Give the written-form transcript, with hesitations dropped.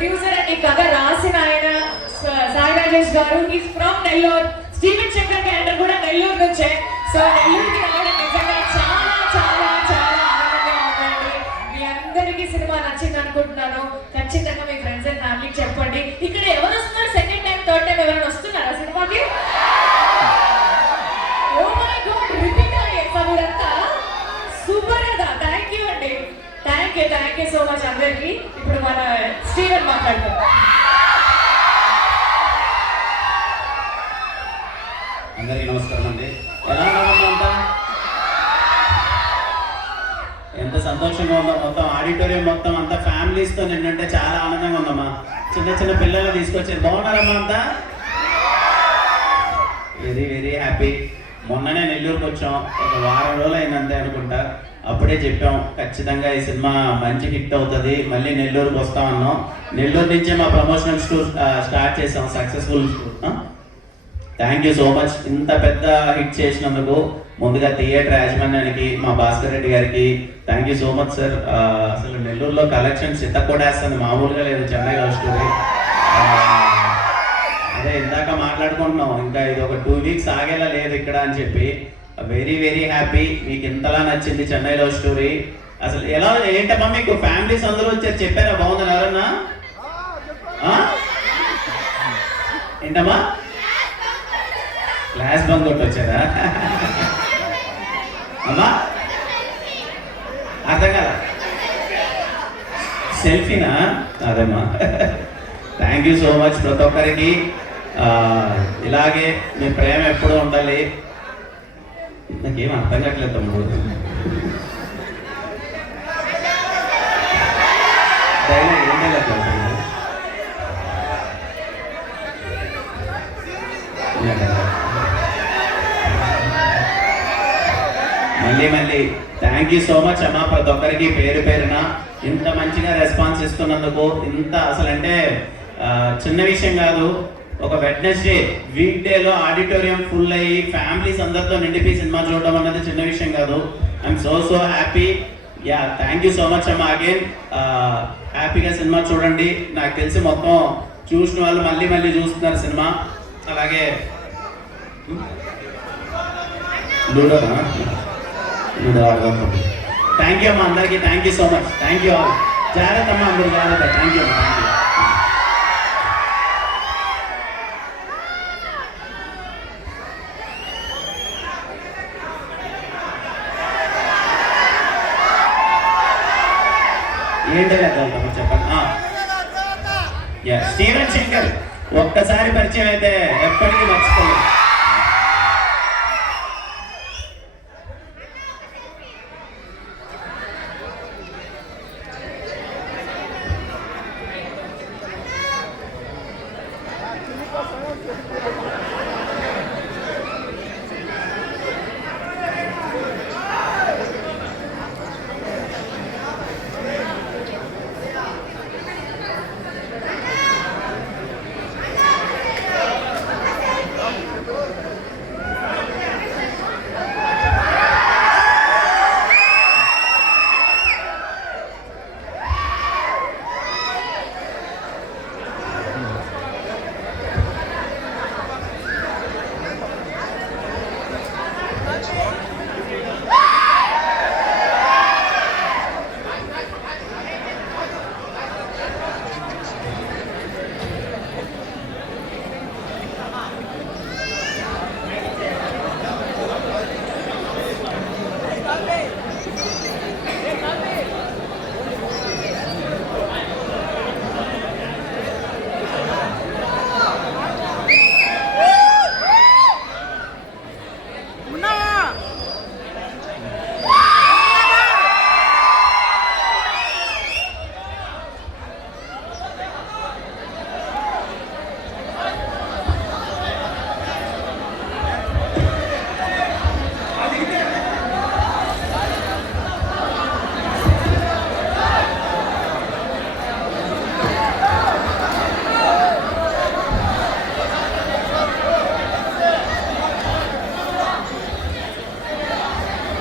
Producer and ఈ కథ రాసిన ఆయన సాయి రాజేష్ గారు. Is from Nellore. Steven Shankar character కూడా నెల్లూరు నుంచే. సో నెల్లూరుకి రావడం నిజంగా చాలా చాలా చాలా ఆనందంగా ఉందండి. మీ అందరికీ సినిమా నచ్చింది అనుకుంటున్నాను. ఖచ్చితంగా మీ ఫ్రెండ్స్ అండ్ ఫ్యామిలీకి చెప్పండి. ఇక్కడ ఎవరు వస్తున్నారు? సెకండ్ టైం థర్డ్ టైం ఎవరైనా వస్తున్నారా సినిమాకి? ఓ మై గాడ్, రిపీట్ అయ్యేసా మీరంతా? సూపర్ కదా. థ్యాంక్ యూ అండి. థ్యాంక్ యూ సో మచ్ అందరికి. ఇప్పుడు మన స్టీవెన్ మాట్లాడతాం. అందరికీ నమస్కారం అండి. ఎలా ఉన్నామంతా? ఎంత సంతోషంగా ఉందో. మొత్తం ఆడిటోరియం మొత్తం అంతా ఫ్యామిలీస్తో నిన్నంటే చాలా ఆనందంగా ఉందమ్మా. చిన్న చిన్న పిల్లలు తీసుకొచ్చారు. బాగున్నారమ్మా అంతా? Very very happy. మొన్ననే నెల్లూరుకి వచ్చాం. ఒక వారం రోజులు అయిందంతే అనుకుంటా. అప్పుడే చెప్పాం ఖచ్చితంగా ఈ సినిమా మంచి హిట్ అవుతుంది, మళ్ళీ నెల్లూరుకి వస్తామన్నాం. నెల్లూరు నుంచే మా ప్రమోషనల్ టూర్ స్టార్ట్ చేసాం. Successful. Thank you so much. ఇంత పెద్ద హిట్ చేసినందుకు ముందుగా థియేటర్ యాజమాన్యానికి, మా భాస్కర్ రెడ్డి గారికి thank you so much sir. అసలు నెల్లూరులో కలెక్షన్స్ ఇంత కూడా వేస్తుంది, మామూలుగా లేదు. చెన్నై లవ్ స్టోరీ అదే ఇందాక మాట్లాడుకుంటున్నాం. ఇంకా ఇది ఒక 2 వీక్స్ ఆగేలా లేదు ఇక్కడ అని చెప్పి. Very very happy. మీకు ఇంతలా నచ్చింది చెన్నై లవ్ స్టోరీ. అసలు ఎలా ఏంటమ్మా మీకు ఫ్యామిలీస్ అందరూ వచ్చారు, చెప్పారా? బాగుందని ఎవరన్నా? ఏంటమ్మా క్లాస్ బంక్ కొట్టి వచ్చారా అమ్మా? అర్థం కదా? సెల్ఫీనా? అదమ్మా. థ్యాంక్ యూ సో మచ్ ప్రతి ఒక్కరికి. ఇలాగే మీ ప్రేమ ఎప్పుడూ ఉండాలి. నాకేం అర్థం కావట్లేదు తమ్ముడు. మళ్ళీ థ్యాంక్ యూ సో మచ్ అమ్మా ప్రతి ఒక్కరికి పేరు పేరున ఇంత మంచిగా రెస్పాన్స్ ఇస్తున్నందుకు. ఇంత అసలంటే చిన్న విషయం కాదు. ఒక వెడ్నెస్డే వీక్ డేలో ఆడిటోరియం ఫుల్ అయ్యి ఫ్యామిలీస్ అందరితో నిండిపి సినిమా చూడడం అన్నది చిన్న విషయం కాదు. I'm so happy. Yeah thank you so much అమ్మా. అగైన్ హ్యాపీగా సినిమా చూడండి. నాకు తెలిసి మొత్తం చూసిన వాళ్ళు మళ్ళీ చూస్తున్నారు సినిమా. అలాగే లూడోనా? థ్యాంక్ యూ అమ్మా అందరికీ. Thank you so much. Thank you all. జాగ్రత్త అమ్మా, అందరూ జాగ్రత్త. థ్యాంక్ యూ అమ్మా. Thank you. ఏంటో చెప్పండి. స్టీవెన్ శంకర్ ఒక్కసారి పరిచయం అయితే ఎప్పటికీ మర్చిపోలేదు.